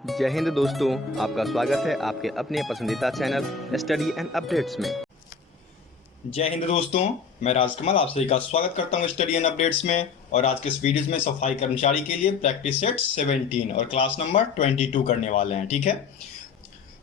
जय हिंद दोस्तों, आपका स्वागत है आपके अपने पसंदीदा चैनल स्टडी एंड अपडेट्स में। जय हिंद दोस्तों, मैं राजकमल आप सभी का स्वागत करता हूं स्टडी एंड अपडेट्स में। और आज के इस वीडियोस में सफाई कर्मचारी के लिए प्रैक्टिस सेट 17 और क्लास नंबर 22 करने वाले हैं। ठीक है,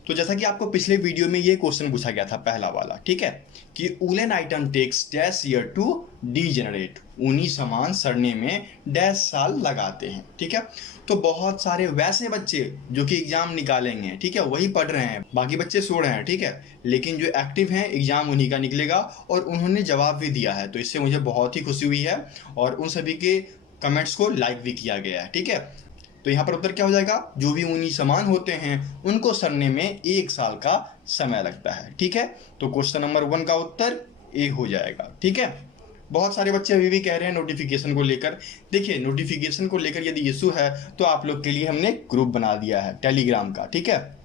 तो जैसा कि आपको पिछले वीडियो में ये क्वेश्चन पूछा गया था, पहला वाला, ठीक है, कि woollen item takes dash year to degenerate, ऊनी सामान सड़ने में डैश साल लगाते हैं। ठीक है, तो बहुत सारे वैसे बच्चे जो कि एग्जाम निकालेंगे, ठीक है, वही पढ़ रहे हैं, बाकी बच्चे सो रहे हैं। ठीक है, लेकिन जो एक्टिव हैं एग्जाम उन्हीं का निकलेगा और उन्होंने जवाब भी दिया है, तो इससे मुझे बहुत ही खुशी हुई है और उन सभी के कमेंट्स को लाइक भी किया गया है। ठीक है, तो यहाँ पर उत्तर क्या हो जाएगा, जो भी ऊनी सामान होते हैं उनको सड़ने में 1 साल का समय लगता है। ठीक है, तो क्वेश्चन नंबर 1 का उत्तर ए हो जाएगा। ठीक है, बहुत सारे बच्चे अभी भी कह रहे हैं नोटिफिकेशन को लेकर। देखिए, नोटिफिकेशन को लेकर यदि इशू है तो आप लोग के लिए हमने ग्रुप बना दिया है टेलीग्राम का। ठीक है,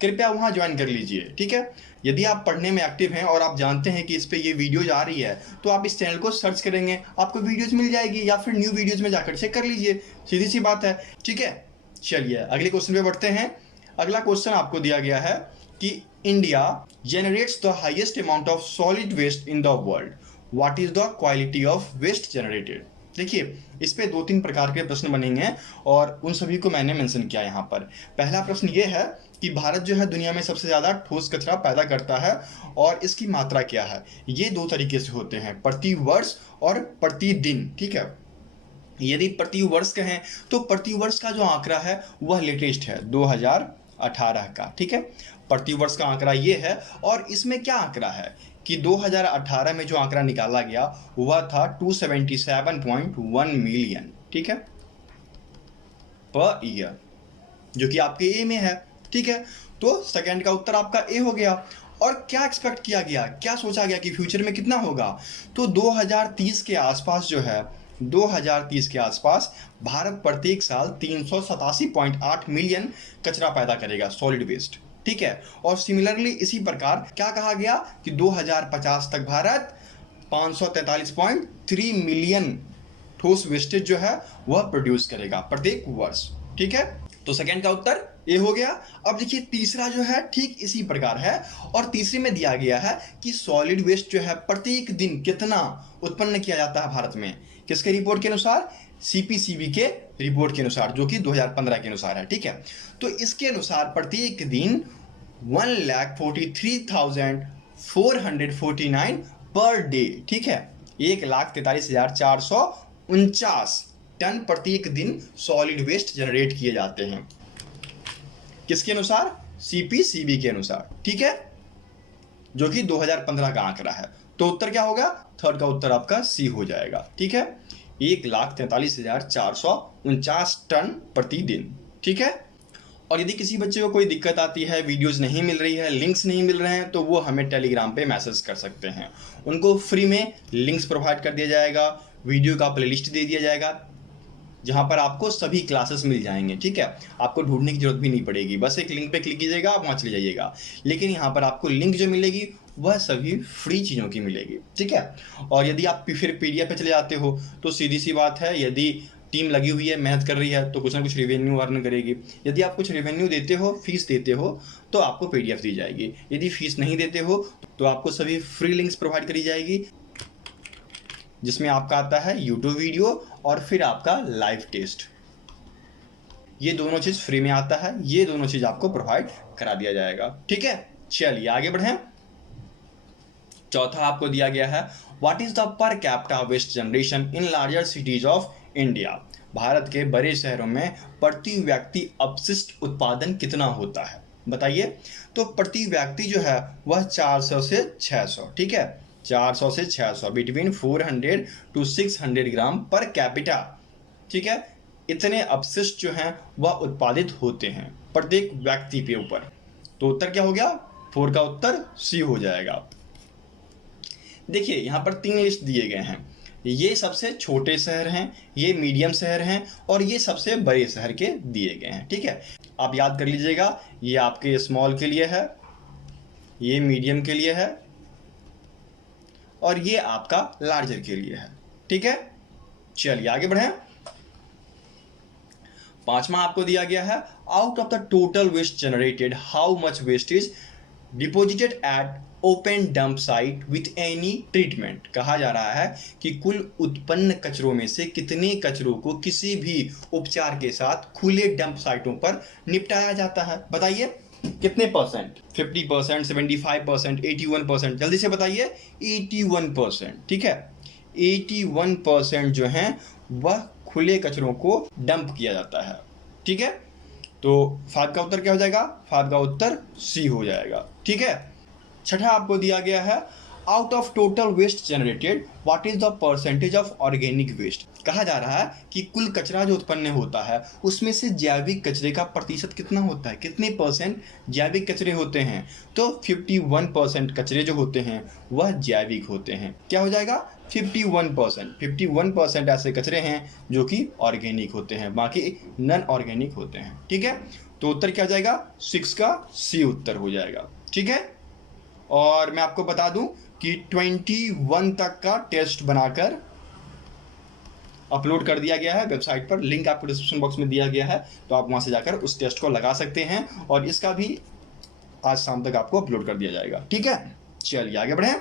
कृपया वहां ज्वाइन कर लीजिए। ठीक है, यदि आप पढ़ने में एक्टिव हैं और आप जानते हैं कि इस पे ये वीडियोज आ रही है तो आप इस चैनल को सर्च करेंगे, आपको वीडियोज मिल जाएगी, या फिर न्यू वीडियोज में जाकर चेक कर लीजिए, सीधी सी बात है। ठीक है, चलिए अगले क्वेश्चन पे बढ़ते हैं। अगला क्वेश्चन आपको दिया गया है कि India generates the highest amount of solid waste in the world, what is the quality of waste generated. देखिए, इस पे 2-3 प्रकार के प्रश्न बनेंगे और उन सभी को मैंने मेंशन किया यहाँ पर। पहला प्रश्न ये है कि भारत जो है दुनिया में सबसे ज़्यादा ठोस कचरा पैदा करता है और इसकी मात्रा क्या है। ये 2 तरीके से होते हैं, प्रति वर्ष और प्रतिदिन। ठीक है, यदि प्रति वर्ष कहें तो प्रति वर्ष का जो आंकड़ा है वह लेटेस्ट है 2018 का। ठीक है, प्रति वर्ष का आंकड़ा ये है और इसमें क्या आंकड़ा है कि 2018 में जो आंकड़ा निकाला गया वह था 277.1 मिलियन। ठीक है, पर ईयर, जो कि आपके ए में है। ठीक है, तो सेकंड का उत्तर आपका ए हो गया। और क्या एक्सपेक्ट किया गया, क्या सोचा गया कि फ्यूचर में कितना होगा, तो 2030 के आसपास जो है, 2030 के आसपास भारत प्रत्येक साल 387.8 मिलियन कचरा पैदा करेगा, सॉलिड वेस्ट। ठीक है, और सिमिलरली इसी प्रकार क्या कहा गया कि 2050 तक भारत 543.3 मिलियन ठोस वेस्टेज जो है वह प्रोड्यूस करेगा प्रत्येक वर्ष। ठीक है, तो सेकंड का उत्तर ए हो गया। अब देखिए तीसरा जो है ठीक इसी प्रकार है और तीसरे में दिया गया है कि सॉलिड वेस्ट जो है प्रत्येक दिन कितना उत्पन्न किया जाता है भारत में, किसके रिपोर्ट के अनुसार, सीपीसीबी के रिपोर्ट के अनुसार, जो कि 2015 के अनुसार है। ठीक है, तो इसके अनुसार प्रत्येक दिन 1,43,449 पर डे, ठीक है, 1,43,449 टन प्रत्येक दिन सॉलिड वेस्ट जनरेट किए जाते हैं, किसके अनुसार, सीपीसीबी के अनुसार। ठीक है, जो कि 2015 का आंकड़ा है। तो उत्तर क्या होगा, थर्ड का उत्तर आपका सी हो जाएगा। ठीक है, 1,43,449 टन प्रतिदिन। ठीक है, और यदि किसी बच्चे को कोई दिक्कत आती है, वीडियोस नहीं मिल रही है, लिंक्स नहीं मिल रहे हैं, तो वो हमें टेलीग्राम पे मैसेज कर सकते हैं। उनको फ्री में लिंक्स प्रोवाइड कर दिया जाएगा, वीडियो का प्लेलिस्ट दे दिया जाएगा जहां पर आपको सभी क्लासेस मिल जाएंगे। ठीक है, आपको ढूंढने की जरूरत भी नहीं पड़ेगी, बस एक लिंक पे क्लिक कीजिएगा, आप वहां चले जाइएगा। लेकिन यहाँ पर आपको लिंक जो मिलेगी वह सभी फ्री चीज़ों की मिलेगी। ठीक है, और यदि आप फिर पीडीएफ पे चले जाते हो तो सीधी सी बात है, यदि टीम लगी हुई है, मेहनत कर रही है, तो कुछ ना कुछ रेवेन्यू अर्न करेगी। यदि आप कुछ रेवेन्यू देते हो, फीस देते हो, तो आपको पीडीएफ दी जाएगी। यदि फीस नहीं देते हो तो आपको सभी फ्री लिंक्स प्रोवाइड करी जाएगी, जिसमें आपका आता है यूट्यूब वीडियो और फिर आपका लाइव टेस्ट। ये दोनों चीज फ्री में आता है, ये दोनों चीज आपको प्रोवाइड करा दिया जाएगा। ठीक है, चलिए आगे बढ़ें। चौथा आपको दिया गया है, what is the per capita waste generation in larger cities of India. Bharat के बड़े शहरों में प्रति व्यक्ति अपशिष्ट उत्पादन कितना होता है, बताइए। तो प्रति व्यक्ति जो है वह 400 से 600, ठीक है, 400 से 600, between 400 to 600 gram per capita. ठीक है, इतने अपशिष्ट जो हैं वह उत्पादित होते हैं प्रत्येक व्यक्ति के ऊपर। तो उत्तर क्या हो गया, 4 का उत्तर सी हो जाएगा। देखिए यहाँ पर 3 लिस्ट दिए गए हैं, ये सबसे छोटे शहर हैं, ये मीडियम शहर हैं और ये सबसे बड़े शहर के दिए गए हैं। ठीक है, आप याद कर लीजिएगा, ये आपके स्मॉल के लिए है, ये मीडियम के लिए है और ये आपका लार्जर के लिए है। ठीक है, चलिए आगे बढ़ें। पांचवा आपको दिया गया है, out of the total waste generated how much waste is deposited at open dump site with any treatment. कहा जा रहा है कि कुल उत्पन्न कचरों में से कितने कचरों को किसी भी उपचार के साथ खुले डंप साइटों पर निपटाया जाता है। बताइए कितने परसेंट? 50%, 75%, 81%? जल्दी से बताइए। 81%। ठीक है, 81% जो है वह खुले कचरों को डंप किया जाता है। ठीक है, तो 5 का उत्तर क्या हो जाएगा? 5 का उत्तर सी हो जाएगा। ठीक है, छठा आपको दिया गया है, out of total waste generated what is the percentage of organic waste. कहा जा रहा है कि कुल कचरा जो उत्पन्न होता है उसमें से जैविक कचरे का प्रतिशत कितना होता है, कितने परसेंट जैविक कचरे होते हैं? तो 51% कचरे जो होते हैं वह जैविक होते हैं। क्या हो जाएगा? 51%। 51% ऐसे कचरे हैं जो कि ऑर्गेनिक होते हैं, बाकी नॉन ऑर्गेनिक होते हैं। ठीक है, तो उत्तर क्या हो जाएगा? 6 का सी उत्तर हो जाएगा। ठीक है, और मैं आपको बता दूं कि 21 तक का टेस्ट बनाकर अपलोड कर दिया गया है वेबसाइट पर। लिंक आपको डिस्क्रिप्शन बॉक्स में दिया गया है, तो आप वहां से जाकर उस टेस्ट को लगा सकते हैं और इसका भी आज शाम तक आपको अपलोड कर दिया जाएगा। ठीक है, चलिए आगे बढ़े।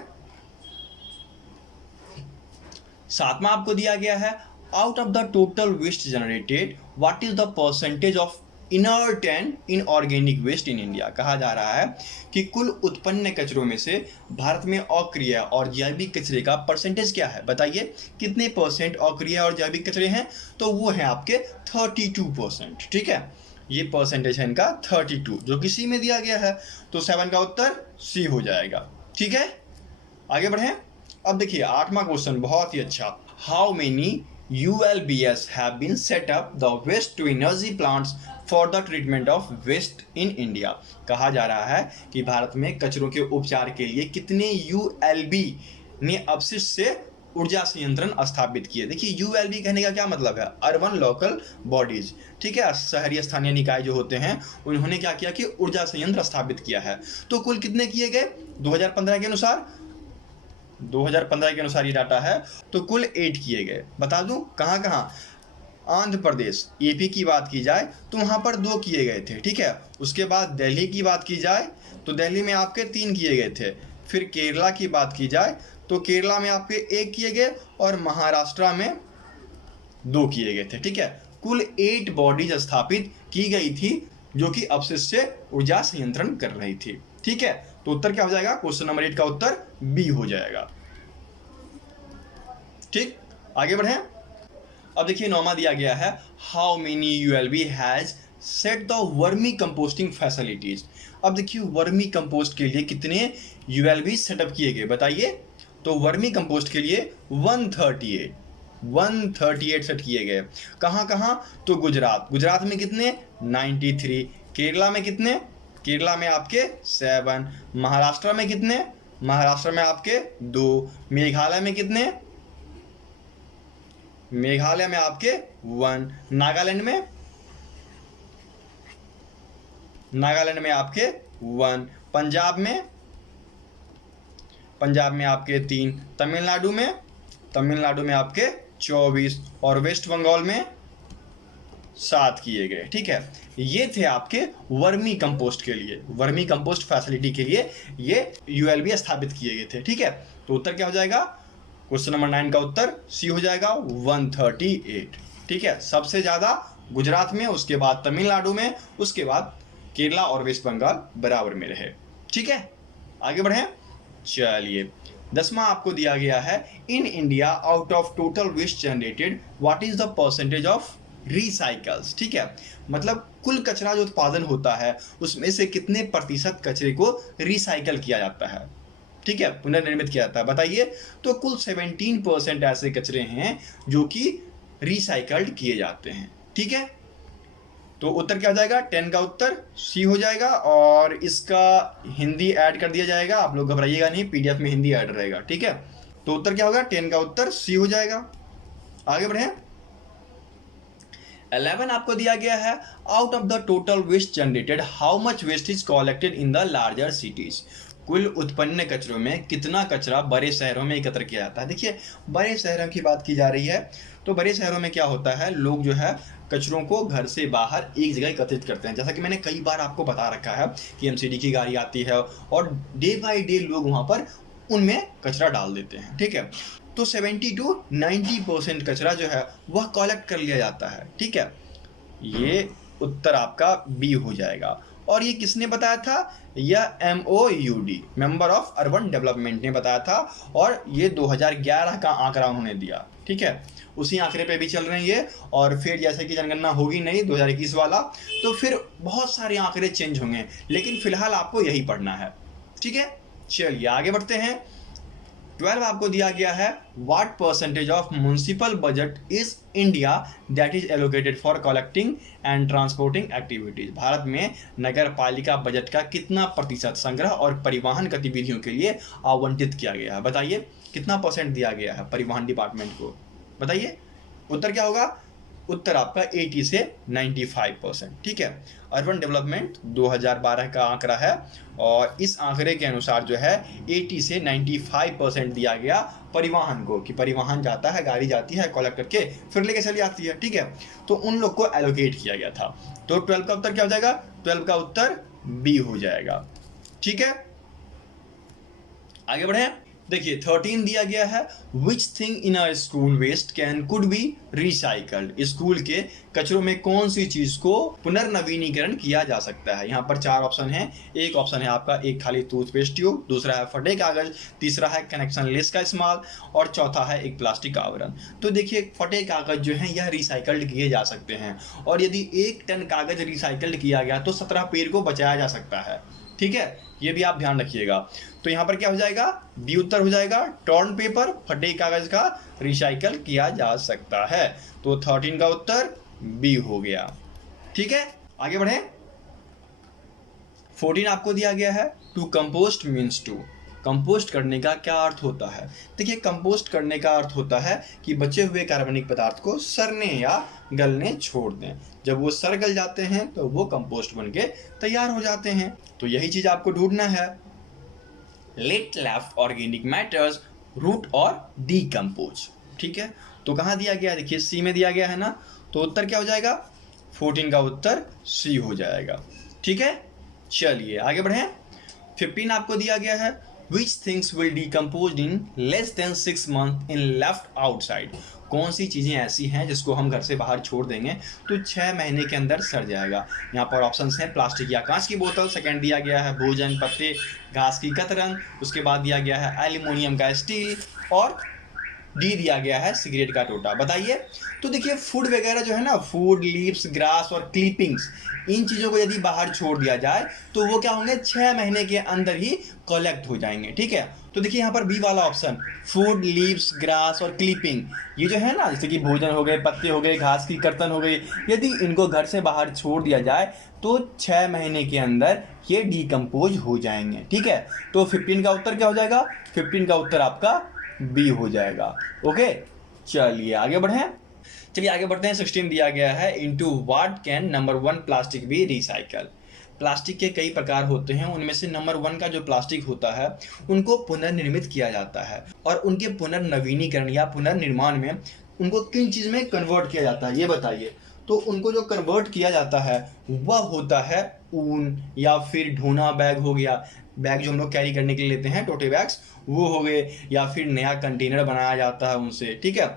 सातवां आपको दिया गया है, out of the total waste generated what is the percentage of inert and inorganic waste in India. कहा जा रहा है कि कुल उत्पन्न कचरों में से भारत में अक्रिय और जैविक कचरे का परसेंटेज क्या है। बताइए कितने परसेंट अक्रिय और जैविक कचरे हैं? तो वो है आपके 32%। ठीक है, ये परसेंटेज है इनका 32, जो कि सी में दिया गया है, तो 7 का उत्तर सी हो जाएगा। ठीक है, आगे बढ़े। अब देखिए 8वां क्वेश्चन बहुत ही अच्छा, how many ULBS have been set up the waste to energy plants for the treatment of waste in India। कहा जा रहा है कि भारत में कचरों के उपचार के लिए कितने ULB ने अपशिष्ट से ऊर्जा संयंत्रण स्थापित किए। देखिए ULB कहने का क्या मतलब है? Urban local bodies. ठीक है, शहरी स्थानीय निकाय जो होते हैं उन्होंने क्या किया कि ऊर्जा संयंत्र स्थापित किया है। तो कुल कितने किए गए? 2015 के अनुसार, 2015 के अनुसार ये डाटा है, तो कुल 8 किए गए। बता दूं कहां कहां? आंध्र प्रदेश AP की बात की जाए तो वहां पर 2 किए गए थे। ठीक है, उसके बाद दिल्ली की बात की जाए तो दिल्ली में आपके 3 किए गए थे। फिर केरला की बात की जाए तो केरला में आपके 1 किए गए और महाराष्ट्र में 2 किए गए थे। ठीक है, कुल 8 बॉडीज स्थापित की गई थी जो कि अपशिष्ट से ऊर्जा संयंत्रण कर रही थी। ठीक है, तो उत्तर क्या हो जाएगा? क्वेश्चन नंबर 8 का उत्तर बी हो जाएगा। ठीक, आगे बढ़े। अब देखिए 9वां दिया गया है, how many ULB has set the vermi composting facilities. अब देखिए वर्मी कंपोस्ट के लिए कितने ULB सेटअप किए गए बताइए। तो वर्मी कंपोस्ट के लिए 138 सेट किए गए। कहां कहां? तो गुजरात में कितने? 93। केरला में कितने? केरला में आपके 7। महाराष्ट्र में कितने? महाराष्ट्र में आपके 2। मेघालय में कितने? मेघालय में आपके 1। नागालैंड में आपके 1। पंजाब में आपके 3। तमिलनाडु में आपके 24 और वेस्ट बंगाल में 7 किए गए। ठीक है, ये थे आपके वर्मी कंपोस्ट के लिए, वर्मी कंपोस्ट फैसिलिटी के लिए ये ULB स्थापित किए गए थे। ठीक है, तो उत्तर क्या हो जाएगा? क्वेश्चन नंबर 9 का उत्तर सी हो जाएगा 138। ठीक है, सबसे ज्यादा गुजरात में, उसके बाद तमिलनाडु में, उसके बाद केरला और वेस्ट बंगाल बराबर में रहे। ठीक है, आगे बढ़े। चलिए 10वां आपको दिया गया है, in India out of total waste generated what is the percentage of recycles. ठीक है, मतलब कुल कचरा जो उत्पादन होता है उसमें से कितने प्रतिशत कचरे को रिसाइकल किया जाता है। ठीक है, पुनर्निर्मित किया जाता है। बताइए। तो कुल 17% ऐसे कचरे हैं जो कि रिसाइकल्ड किए जाते हैं। ठीक है, तो उत्तर क्या हो जाएगा? 10 का उत्तर सी हो जाएगा और इसका हिंदी ऐड कर दिया जाएगा। आप लोग घबराइएगा नहीं, PDF में हिंदी ऐड रहेगा। ठीक है, तो उत्तर क्या होगा? 10 का उत्तर सी हो जाएगा। आगे बढ़े। 11 आपको दिया गया है, out of the total waste generated how much waste is collected in the larger cities. कुल उत्पन्न कचरों में कितना कचरा बड़े शहरों में एकत्र किया जाता है। देखिए बड़े शहरों की बात की जा रही है, तो बड़े शहरों में क्या होता है, लोग जो है कचरों को घर से बाहर एक जगह एकत्रित करते हैं। जैसा कि मैंने कई बार आपको बता रखा है कि एमसीडी की गाड़ी आती है और डे बाय डे लोग वहाँ पर उनमें कचरा डाल देते हैं, ठीक है। तो 70 to 90% कचरा जो है वह कलेक्ट कर लिया जाता है, ठीक है। ये उत्तर आपका बी हो जाएगा। और ये किसने बताया था, यह MOUD member of urban development ने बताया था, और ये 2011 का आंकड़ा उन्होंने दिया, ठीक है। उसी आंकड़े पे भी चल रहे हैं ये, और फिर जैसे कि जनगणना होगी नहीं 2021 वाला, तो फिर बहुत सारे आंकड़े चेंज होंगे, लेकिन फिलहाल आपको यही पढ़ना है, ठीक है। चलिए आगे बढ़ते हैं। 12 आपको दिया गया है, what percentage of municipal budget is India that is allocated for collecting and transporting activities. Bharat में नगर पालिका बजट का कितना प्रतिशत संग्रह और परिवहन गतिविधियों के लिए आवंटित किया गया है। बताइए कितना परसेंट दिया गया है परिवहन डिपार्टमेंट को, बताइए। उत्तर क्या होगा, उत्तर आपका 80 से 95%, ठीक है। अर्बन डेवलपमेंट 2012 का आंकड़ा है, और इस आंकड़े के अनुसार जो है 80 से 95% दिया गया परिवहन को, कि परिवहन जाता है, गाड़ी जाती है कलेक्ट करके फिर लेके चली आती है, ठीक है। तो उन लोग को एलोकेट किया गया था। तो 12 का उत्तर क्या हो जाएगा, 12 का उत्तर बी हो जाएगा, ठीक है। आगे बढ़े। देखिए 13 दिया गया है, which thing in a school waste can could be recycled. School के कचरों में कौन सी चीज को पुनर्नवीनीकरण किया जा सकता है। यहाँ पर 4 ऑप्शन है। एक ऑप्शन है आपका एक खाली टूथपेस्ट ट्यूब, दूसरा है फटे कागज, तीसरा है कनेक्शन लेस का इस्तेमाल, और चौथा है एक प्लास्टिक आवरण। तो देखिए फटे कागज जो है यह रिसाइकल्ड किए जा सकते हैं, और यदि 1 टन कागज रिसाइकल्ड किया गया तो 17 पेड़ को बचाया जा सकता है, ठीक है। ये भी आप ध्यान रखिएगा। तो यहाँ पर क्या हो जाएगा, बी उत्तर हो जाएगा, टॉर्न पेपर फटे कागज का रिसाइकल किया जा सकता है। तो 13 का उत्तर बी हो गया, ठीक है। आगे बढ़े। 14 आपको दिया गया है, to compost means to. Compost करने का क्या अर्थ होता है। देखिए कंपोस्ट करने का अर्थ होता है कि बचे हुए कार्बनिक पदार्थ को सड़ने या गलने छोड़ दें। जब वो सड़ गल जाते हैं तो वो कंपोस्ट बन के तैयार हो जाते हैं। तो यही चीज आपको ढूंढना है। Let left organic matters rot और डीकम्पोज, ठीक है। तो कहाँ दिया गया, देखिए सी में दिया गया है ना, तो उत्तर क्या हो जाएगा, 14 का उत्तर सी हो जाएगा, ठीक है। चलिए आगे बढ़े। 15 आपको दिया गया है, which things will decompose in less than 6 months in left outside। कौन सी चीज़ें ऐसी हैं जिसको हम घर से बाहर छोड़ देंगे तो 6 महीने के अंदर सड़ जाएगा। यहाँ पर ऑप्शंस हैं, प्लास्टिक या कांच की बोतल, सेकंड दिया गया है भोजन, पत्ते, घास की कतरन, उसके बाद दिया गया है एल्यूमिनियम का स्टील, और डी दिया गया है सिगरेट का टोटा। बताइए। तो देखिए फूड वगैरह जो है ना, फूड, लीव्स, ग्रास और क्लिपिंग्स, इन चीज़ों को यदि बाहर छोड़ दिया जाए तो वो क्या होंगे, 6 महीने के अंदर ही कलेक्ट हो जाएंगे, ठीक है। तो देखिए यहाँ पर बी वाला ऑप्शन, फूड, लीव्स, ग्रास और क्लिपिंग, ये जो है ना, जैसे कि भोजन हो गए, पत्ते हो गए, घास की कर्तन हो गई, यदि इनको घर से बाहर छोड़ दिया जाए तो 6 महीने के अंदर ये डिकम्पोज हो जाएंगे, ठीक है। तो 15 का उत्तर क्या हो जाएगा, 15 का उत्तर आपका बी हो जाएगा, ओके। चलिए आगे बढ़े। चलिए आगे बढ़ते हैं। 16 दिया गया है, into what can number 1 plastic B recycle. Plastic के कई प्रकार होते हैं, उनमें से नंबर 1 का जो प्लास्टिक होता है उनको पुनर्निर्मित किया जाता है, और उनके पुनर्नवीनीकरण या पुनर्निर्माण में उनको किन चीज़ में कन्वर्ट किया जाता है ये बताइए। तो उनको जो कन्वर्ट किया जाता है वह होता है ऊन, या फिर ढोना बैग हो गया, बैग जो हम लोग कैरी करने के लिए लेते हैं, टोटे बैग्स, वो हो गए, या फिर नया कंटेनर बनाया जाता है उनसे, ठीक है।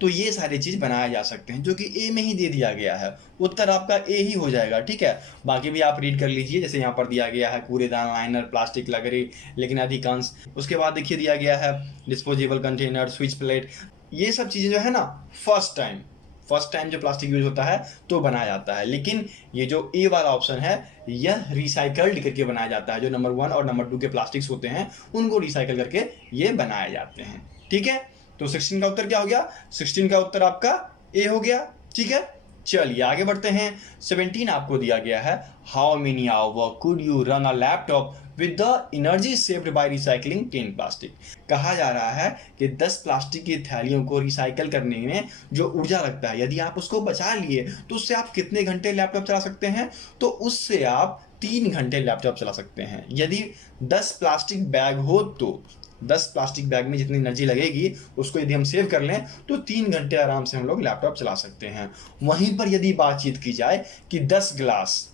तो ये सारी चीज़ बनाया जा सकते हैं, जो कि ए में ही दे दिया गया है। उत्तर आपका ए ही हो जाएगा, ठीक है। बाकी भी आप रीड कर लीजिए, जैसे यहाँ पर दिया गया है कूड़ेदान, लाइनर, प्लास्टिक, लकड़ी, लेकिन अधिकांश। उसके बाद देखिए दिया गया है डिस्पोजेबल कंटेनर, स्विच प्लेट, ये सब चीज़ें जो है ना फर्स्ट टाइम जो प्लास्टिक यूज होता है तो बनाया जाता है। लेकिन ये जो ए वाला ऑप्शन है यह रिसाइकल्ड करके बनाया जाता है। जो नंबर 1 और नंबर 2 के प्लास्टिक्स होते हैं उनको रिसाइकल करके ये बनाए जाते हैं, ठीक है। तो 16 का उत्तर क्या हो गया, 16 का उत्तर आपका ए हो गया, ठीक है। चलिए आगे बढ़ते हैं। 17 आपको दिया गया है, how many hour could you run a laptop with the energy saved by recycling 10 plastic. कहा जा रहा है कि 10 प्लास्टिक की थैलियों को रिसाइकल करने में जो ऊर्जा लगता है, यदि आप उसको बचा लिए तो उससे आप कितने घंटे लैपटॉप चला सकते हैं। तो उससे आप 3 घंटे लैपटॉप चला सकते हैं। यदि 10 प्लास्टिक बैग हो तो 10 प्लास्टिक बैग में जितनी एनर्जी लगेगी उसको यदि हम सेव कर लें तो 3 घंटे आराम से हम लोग लैपटॉप चला सकते हैं। वहीं पर यदि बातचीत की जाए कि 10 ग्लास,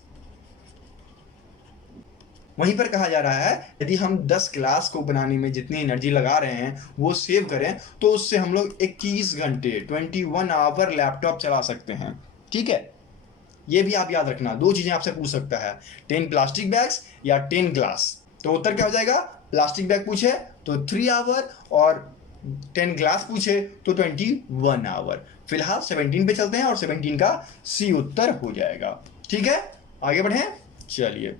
वहीं पर कहा जा रहा है यदि हम 10 ग्लास को बनाने में जितनी एनर्जी लगा रहे हैं वो सेव करें तो उससे हम लोग 21 घंटे 21 आवर लैपटॉप चला सकते हैं। ठीक है, ये भी आप याद रखना। 2 चीजें आपसे पूछ सकता है, 10 प्लास्टिक बैग्स या 10 ग्लास। तो उत्तर क्या हो जाएगा? प्लास्टिक बैग पूछे तो 3 आवर और 10 ग्लास पूछे तो 21 आवर। फिलहाल 17 पे चलते हैं और 17 का सी उत्तर हो जाएगा। ठीक है, आगे बढ़े। चलिए,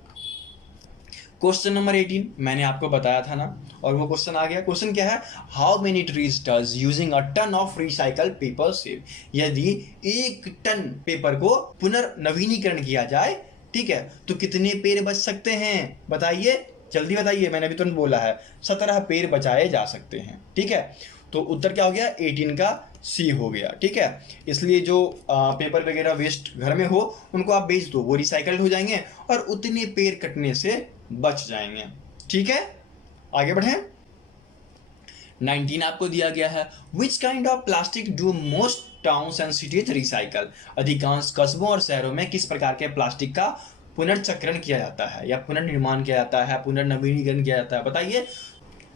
क्वेश्चन नंबर 18 मैंने आपको बताया था ना, और वो क्वेश्चन आ गया। क्वेश्चन क्या है? How many trees does using a ton of recycle paper save? यदि 1 टन पेपर को पुनर्नवीनीकरण किया जाए, ठीक है, तो कितने पेड़ बच सकते हैं? बताइए, जल्दी बताइए। मैंने अभी तुरंत बोला है 17 पेड़ बचाए जा सकते हैं। ठीक है, तो उत्तर क्या हो गया? 18 का सी हो गया। ठीक है, इसलिए जो पेपर वगैरह वेस्ट घर में हो उनको आप बेच दो, वो रिसाइकल्ड हो जाएंगे और उतने पेड़ कटने से बच जाएंगे। ठीक है, आगे बढ़ें। 19 आपको दिया गया है, which kind of plastic do most towns and cities recycle? अधिकांश कस्बों और शहरों में किस प्रकार के प्लास्टिक का पुनर्चक्रण किया जाता है या पुनर्निर्माण किया जाता है, पुनर्नवीनीकरण किया जाता है? बताइए।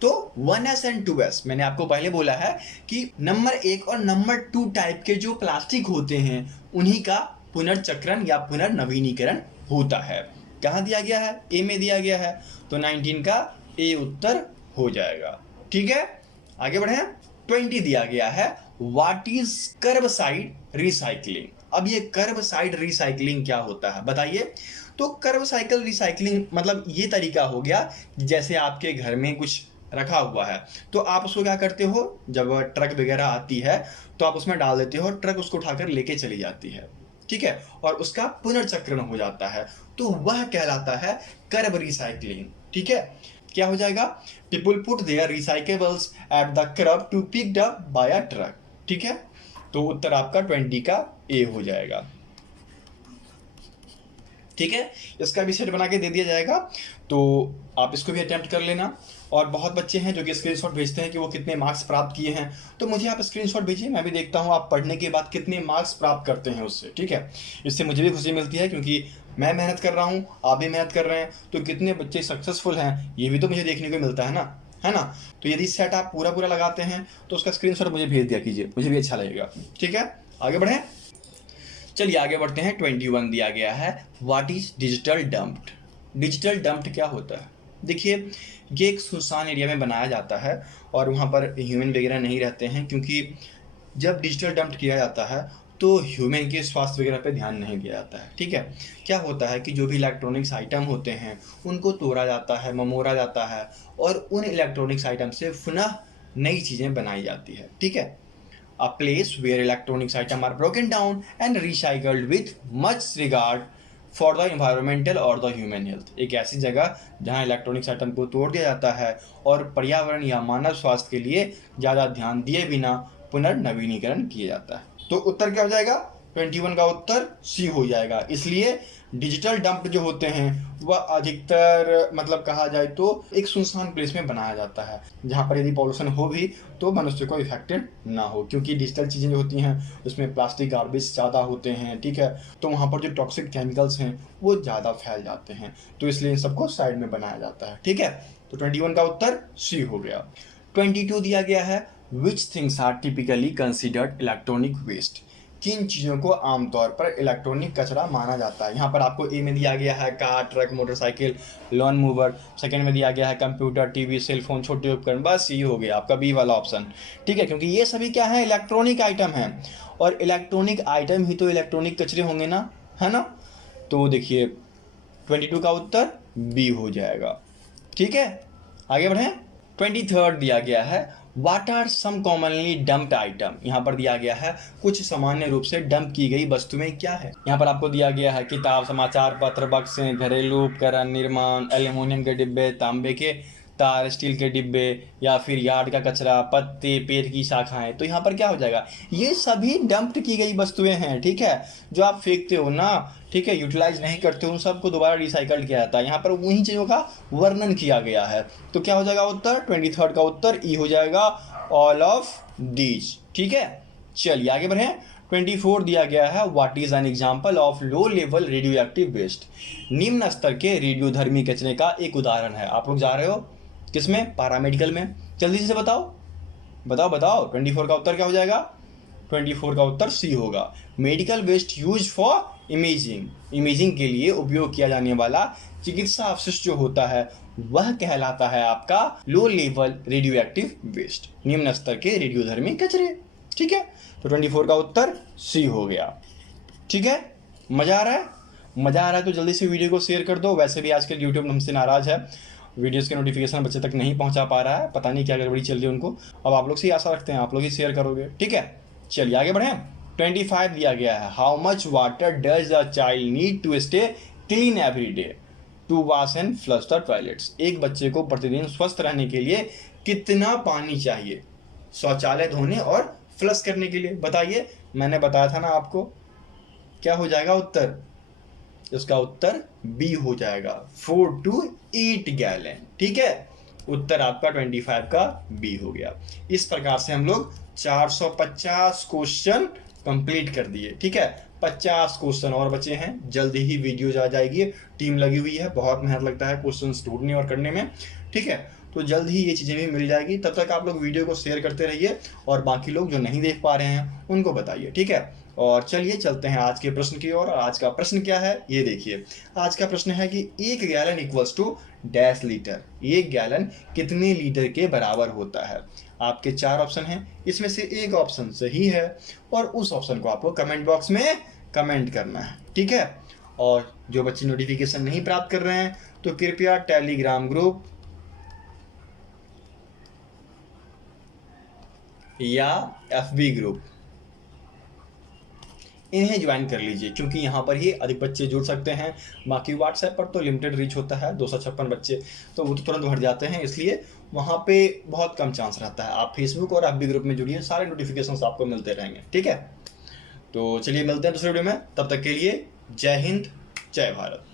तो 1S एंड 2S मैंने आपको पहले बोला है कि नंबर 1 और नंबर 2 टाइप के जो प्लास्टिक होते हैं उन्हीं का पुनर्चक्रण या पुनर्नवीनीकरण होता है। कहाँ दिया गया है? ए में दिया गया है, तो 19 का ए उत्तर हो जाएगा। ठीक है, आगे बढ़े। 20 दिया गया है, व्हाट इज कर्बसाइड रिसाइकलिंग? अब ये कर्बसाइड रिसाइकलिंग क्या होता है बताइए। तो कर्बसाइकिल रिसाइकलिंग मतलब ये तरीका हो गया, जैसे आपके घर में कुछ रखा हुआ है तो आप उसको क्या करते हो, जब ट्रक वगैरह आती है तो आप उसमें डाल देते हो, ट्रक उसको उठाकर लेके चली जाती है। ठीक है, और उसका पुनर्चक्रण हो जाता है, तो वह कहलाता है कर्ब रिसाइकलिंग। ठीक है, क्या हो जाएगा? People put their recyclables at the curb to picked up by a truck. ठीक है, तो उत्तर आपका 20 का ए हो जाएगा। ठीक है, इसका भी सेट बना के दे दिया जाएगा, तो आप इसको भी अटेम्प्ट कर लेना। और बहुत बच्चे हैं जो कि स्क्रीनशॉट भेजते हैं कि वो कितने मार्क्स प्राप्त किए हैं, तो मुझे आप स्क्रीनशॉट भेजिए, मैं भी देखता हूँ आप पढ़ने के बाद कितने मार्क्स प्राप्त करते हैं उससे। ठीक है, इससे मुझे भी खुशी मिलती है क्योंकि मैं मेहनत कर रहा हूँ, आप भी मेहनत कर रहे हैं, तो कितने बच्चे सक्सेसफुल हैं ये भी तो मुझे देखने को मिलता है ना। तो यदि सेट आप पूरा लगाते हैं तो उसका स्क्रीनशॉट मुझे भेज दिया कीजिए, मुझे भी अच्छा लगेगा। ठीक है, आगे बढ़ें। चलिए आगे बढ़ते हैं। 21 दिया गया है, what is digital dumped? Digital dumped क्या होता है? देखिए, ये एक सुनसान एरिया में बनाया जाता है और वहाँ पर ह्यूमन वगैरह नहीं रहते हैं, क्योंकि जब डिजिटल डंप्ड किया जाता है तो ह्यूमन के स्वास्थ्य वगैरह पे ध्यान नहीं दिया जाता है। ठीक है, क्या होता है कि जो भी इलेक्ट्रॉनिक्स आइटम होते हैं उनको तोड़ा जाता है, ममोड़ा जाता है और उन इलेक्ट्रॉनिक्स आइटम से पुनः नई चीज़ें बनाई जाती है। ठीक है, a place where electronics items are broken down and recycled with much regard for the environmental or the human health। एक ऐसी जगह जहां इलेक्ट्रॉनिक्स आइटम को तोड़ दिया जाता है और पर्यावरण या मानव स्वास्थ्य के लिए ज़्यादा ध्यान दिए बिना पुनर्नवीनीकरण किया जाता है। तो उत्तर क्या हो जाएगा? 21 का उत्तर सी हो जाएगा। इसलिए डिजिटल डंप जो होते हैं वह अधिकतर मतलब कहा जाए तो एक सुनसान प्लेस में बनाया जाता है, जहाँ पर यदि पॉल्यूशन हो भी तो मनुष्य को इफेक्टेड ना हो, क्योंकि डिजिटल चीज़ें जो होती हैं उसमें प्लास्टिक गार्बेज ज़्यादा होते हैं। ठीक है, तो वहाँ पर जो टॉक्सिक केमिकल्स हैं वो ज़्यादा फैल जाते हैं, तो इसलिए इन सबको साइड में बनाया जाता है। ठीक है, तो 21 का उत्तर सी हो गया। 22 दिया गया है, which things are typically considered electronic waste? किन चीज़ों को आमतौर पर इलेक्ट्रॉनिक कचरा माना जाता है? यहाँ पर आपको ए में दिया गया है car, truck, motorcycle, lawn mower. Second में दिया गया है कंप्यूटर, टीवी, सेलफोन, छोटे उपकरण। बस ये हो गया आपका बी वाला ऑप्शन। ठीक है, क्योंकि ये सभी क्या है? इलेक्ट्रॉनिक आइटम हैं, और इलेक्ट्रॉनिक आइटम ही तो इलेक्ट्रॉनिक कचरे होंगे ना, है ना। तो देखिए 22 का उत्तर बी हो जाएगा। ठीक है, आगे बढ़ें। 23 दिया गया है, What are some commonly dumped item? यहाँ पर दिया गया है कुछ सामान्य रूप से डंप की गई वस्तुएं क्या है। यहाँ पर आपको दिया गया है किताब, समाचार पत्र, बक्से, घरेलू उपकरण, निर्माण, एल्यूमिनियम के डिब्बे, तांबे के तार, स्टील के डिब्बे या फिर यार्ड का कचरा, पत्ते, पेड़ की शाखाएं, तो यहाँ पर क्या हो जाएगा, ये सभी डंप की गई वस्तुएं हैं, ठीक है, जो आप फेंकते हो ना, ठीक है, यूटिलाइज नहीं करते हो, उन सबको दोबारा रिसाइकल किया जाता है। यहाँ पर वही चीज़ों का वर्णन किया गया है। तो क्या हो जाएगा उत्तर, 23 का उत्तर ई हो जाएगा, ऑल ऑफ दीज, ठीक है। चलिए आगे बढ़ें। 24 दिया गया है, what is an example of low level radioactive waste. निम्न स्तर के रेडियोधर्मी कचरे का एक उदाहरण है। आप लोग जा रहे हो किसमें, पैरामेडिकल में, जल्दी से बताओ बताओ बताओ। 24 का उत्तर क्या हो जाएगा, 24 का उत्तर सी होगा, medical waste use for imaging के लिए उपयोग किया जाने वाला चिकित्सा अवशिष्ट जो होता है वह कहलाता है आपका low level radioactive waste, निम्न स्तर के रेडियोधर्मी कचरे, ठीक है। तो 24 का उत्तर सी हो गया, ठीक है। मजा आ रहा है, मजा आ रहा है तो जल्दी से वीडियो को शेयर कर दो। वैसे भी आजकल यूट्यूब हमसे नाराज है, वीडियोस के नोटिफिकेशन बच्चे तक नहीं पहुंचा पा रहा है, पता नहीं क्या गड़बड़ी चल रही है उनको। अब आप लोग से आशा रखते हैं आप लोग ही शेयर करोगे, ठीक है। चलिए आगे बढ़ें। 25 दिया गया है, how much water does a child need to stay clean every day to wash and flush the toilets. एक बच्चे को प्रतिदिन स्वस्थ रहने के लिए कितना पानी चाहिए शौचालय धोने और फ्लश करने के लिए, बताइए। मैंने बताया था ना आपको, क्या हो जाएगा उत्तर, इसका उत्तर बी हो जाएगा, 4 to 8 गैलन, ठीक है। उत्तर आपका 25 का बी हो गया। इस प्रकार से हम लोग 450 क्वेश्चन कंप्लीट कर दिए, ठीक है। 50 क्वेश्चन और बचे हैं, जल्दी ही वीडियो आ जाएगी। टीम लगी हुई है, बहुत मेहनत लगता है क्वेश्चन ढूंढने और करने में, ठीक है। तो जल्द ही ये चीज़ें भी मिल जाएगी। तब तक आप लोग वीडियो को शेयर करते रहिए और बाकी लोग जो नहीं देख पा रहे हैं उनको बताइए, ठीक है। और चलिए चलते हैं आज के प्रश्न की ओर। आज का प्रश्न क्या है ये देखिए। आज का प्रश्न है कि 1 gallon equals to dash litre, 1 gallon कितने लीटर के बराबर होता है। आपके 4 ऑप्शन हैं, इसमें से एक ऑप्शन सही है और उस ऑप्शन को आपको कमेंट बॉक्स में कमेंट करना है, ठीक है। और जो बच्चे नोटिफिकेशन नहीं प्राप्त कर रहे हैं तो कृपया टेलीग्राम ग्रुप या FB ग्रुप इन्हें ज्वाइन कर लीजिए, क्योंकि यहाँ पर ही अधिक बच्चे जुड़ सकते हैं। बाकी व्हाट्सएप पर तो लिमिटेड रीच होता है, 256 बच्चे, तो वो तो तुरंत भर जाते हैं, इसलिए वहाँ पे बहुत कम चांस रहता है। आप फेसबुक और FB ग्रुप में जुड़िए, सारे नोटिफिकेशंस आपको मिलते रहेंगे, ठीक है। तो चलिए मिलते हैं दूसरे वीडियो में, तब तक के लिए जय हिंद, जय भारत।